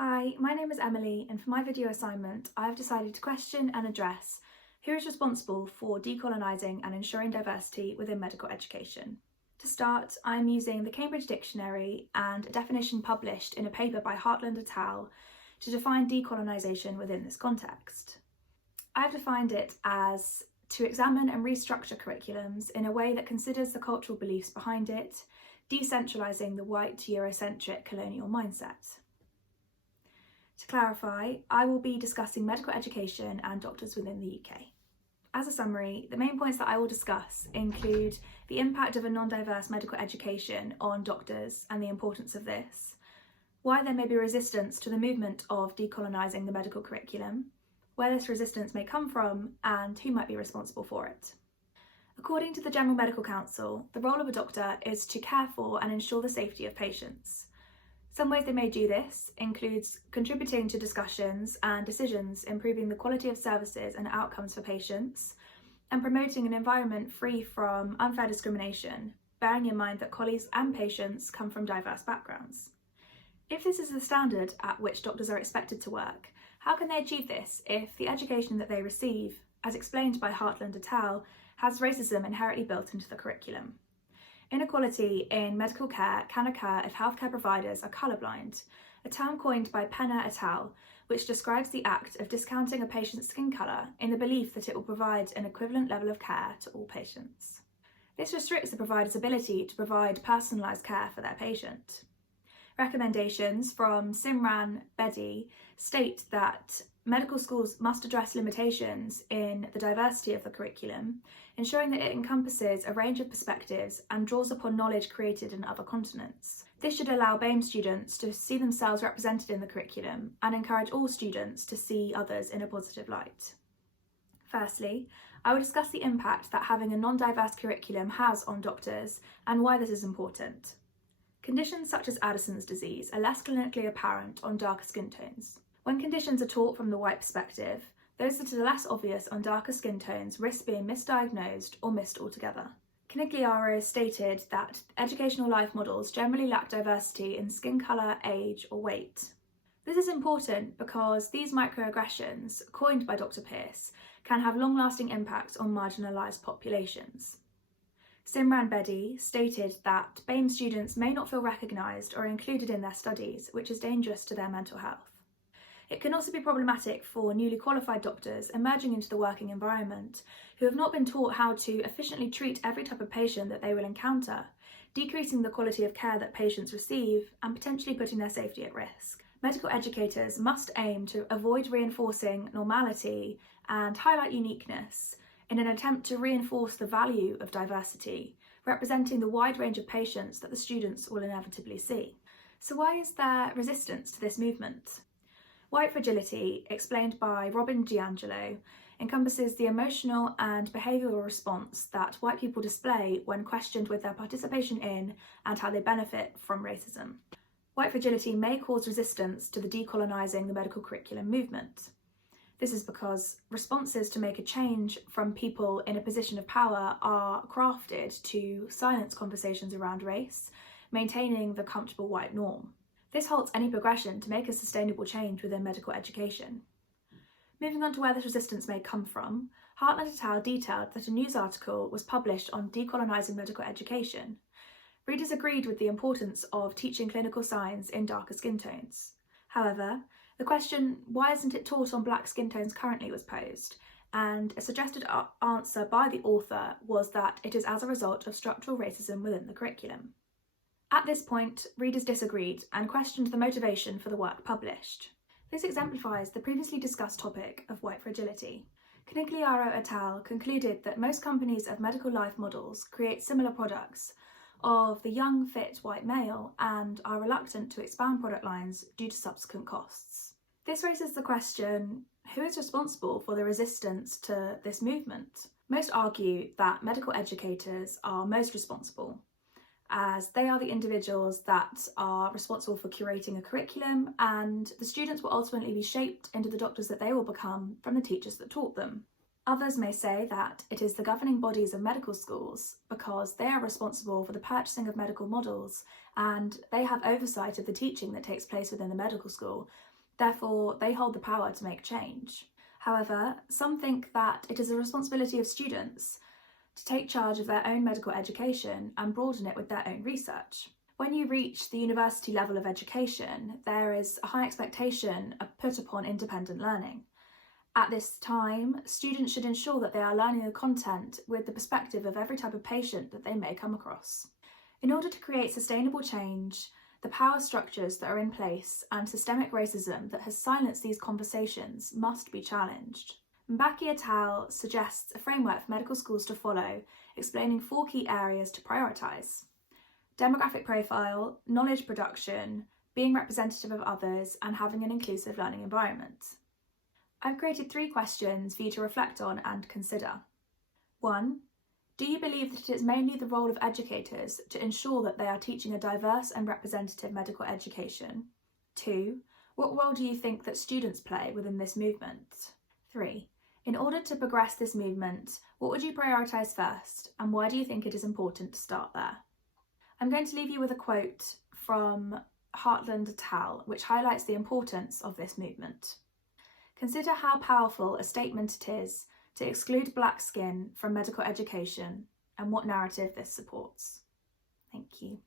Hi, my name is Emily, and for my video assignment, I have decided to question and address who is responsible for decolonising and ensuring diversity within medical education. To start, I am using the Cambridge Dictionary and a definition published in a paper by Hartland et al. To define decolonisation within this context. I have defined it as to examine and restructure curriculums in a way that considers the cultural beliefs behind it, decentralising the white Eurocentric colonial mindset. To clarify, I will be discussing medical education and doctors within the UK. As a summary, the main points that I will discuss include the impact of a non-diverse medical education on doctors and the importance of this, why there may be resistance to the movement of decolonising the medical curriculum, where this resistance may come from, and who might be responsible for it. According to the General Medical Council, the role of a doctor is to care for and ensure the safety of patients. Some ways they may do this includes contributing to discussions and decisions improving the quality of services and outcomes for patients, and promoting an environment free from unfair discrimination, bearing in mind that colleagues and patients come from diverse backgrounds. If this is the standard at which doctors are expected to work, how can they achieve this if the education that they receive, as explained by Hartland et al., has racism inherently built into the curriculum? Inequality in medical care can occur if healthcare providers are colourblind, a term coined by Penner et al., which describes the act of discounting a patient's skin colour in the belief that it will provide an equivalent level of care to all patients. This restricts the provider's ability to provide personalised care for their patient. Recommendations from Simran Bedi state that medical schools must address limitations in the diversity of the curriculum, ensuring that it encompasses a range of perspectives and draws upon knowledge created in other continents. This should allow BAME students to see themselves represented in the curriculum and encourage all students to see others in a positive light. Firstly, I will discuss the impact that having a non-diverse curriculum has on doctors and why this is important. Conditions such as Addison's disease are less clinically apparent on darker skin tones. When conditions are taught from the white perspective, those that are less obvious on darker skin tones risk being misdiagnosed or missed altogether. Canigliaro stated that educational life models generally lack diversity in skin colour, age or weight. This is important because these microaggressions, coined by Dr. Pearce, can have long-lasting impacts on marginalised populations. Simran Bedi stated that BAME students may not feel recognised or included in their studies, which is dangerous to their mental health. It can also be problematic for newly qualified doctors emerging into the working environment who have not been taught how to efficiently treat every type of patient that they will encounter, decreasing the quality of care that patients receive and potentially putting their safety at risk. Medical educators must aim to avoid reinforcing normality and highlight uniqueness in an attempt to reinforce the value of diversity, representing the wide range of patients that the students will inevitably see. So why is there resistance to this movement? White fragility, explained by Robin DiAngelo, encompasses the emotional and behavioural response that white people display when questioned with their participation in and how they benefit from racism. White fragility may cause resistance to the decolonising the medical curriculum movement. This is because responses to make a change from people in a position of power are crafted to silence conversations around race, maintaining the comfortable white norm. This halts any progression to make a sustainable change within medical education. Moving on to where this resistance may come from, Hartland et al. Detailed that a news article was published on decolonising medical education. Readers agreed with the importance of teaching clinical signs in darker skin tones. However, the question, why isn't it taught on black skin tones currently, was posed, and a suggested answer by the author was that it is as a result of structural racism within the curriculum. At this point, readers disagreed and questioned the motivation for the work published. This exemplifies the previously discussed topic of white fragility. Canigliaro et al. Concluded that most companies of medical life models create similar products of the young, fit white male and are reluctant to expand product lines due to subsequent costs. This raises the question, who is responsible for the resistance to this movement? Most argue that medical educators are most responsible, as they are the individuals that are responsible for curating a curriculum, and the students will ultimately be shaped into the doctors that they will become from the teachers that taught them. Others may say that it is the governing bodies of medical schools because they are responsible for the purchasing of medical models and they have oversight of the teaching that takes place within the medical school, Therefore, they hold the power to make change. However, some think that it is the responsibility of students to take charge of their own medical education and broaden it with their own research. When you reach the university level of education, there is a high expectation put upon independent learning. At this time, students should ensure that they are learning the content with the perspective of every type of patient that they may come across. In order to create sustainable change, the power structures that are in place and systemic racism that has silenced these conversations must be challenged. Mbaki et al. Suggests a framework for medical schools to follow, explaining 4 key areas to prioritise: demographic profile, knowledge production, being representative of others, and having an inclusive learning environment. I've created 3 questions for you to reflect on and consider. 1. Do you believe that it is mainly the role of educators to ensure that they are teaching a diverse and representative medical education? 2. What role do you think that students play within this movement? 3. In order to progress this movement, what would you prioritise first, and why do you think it is important to start there? I'm going to leave you with a quote from Hartland et al., which highlights the importance of this movement. Consider how powerful a statement it is to exclude black skin from medical education and what narrative this supports. Thank you.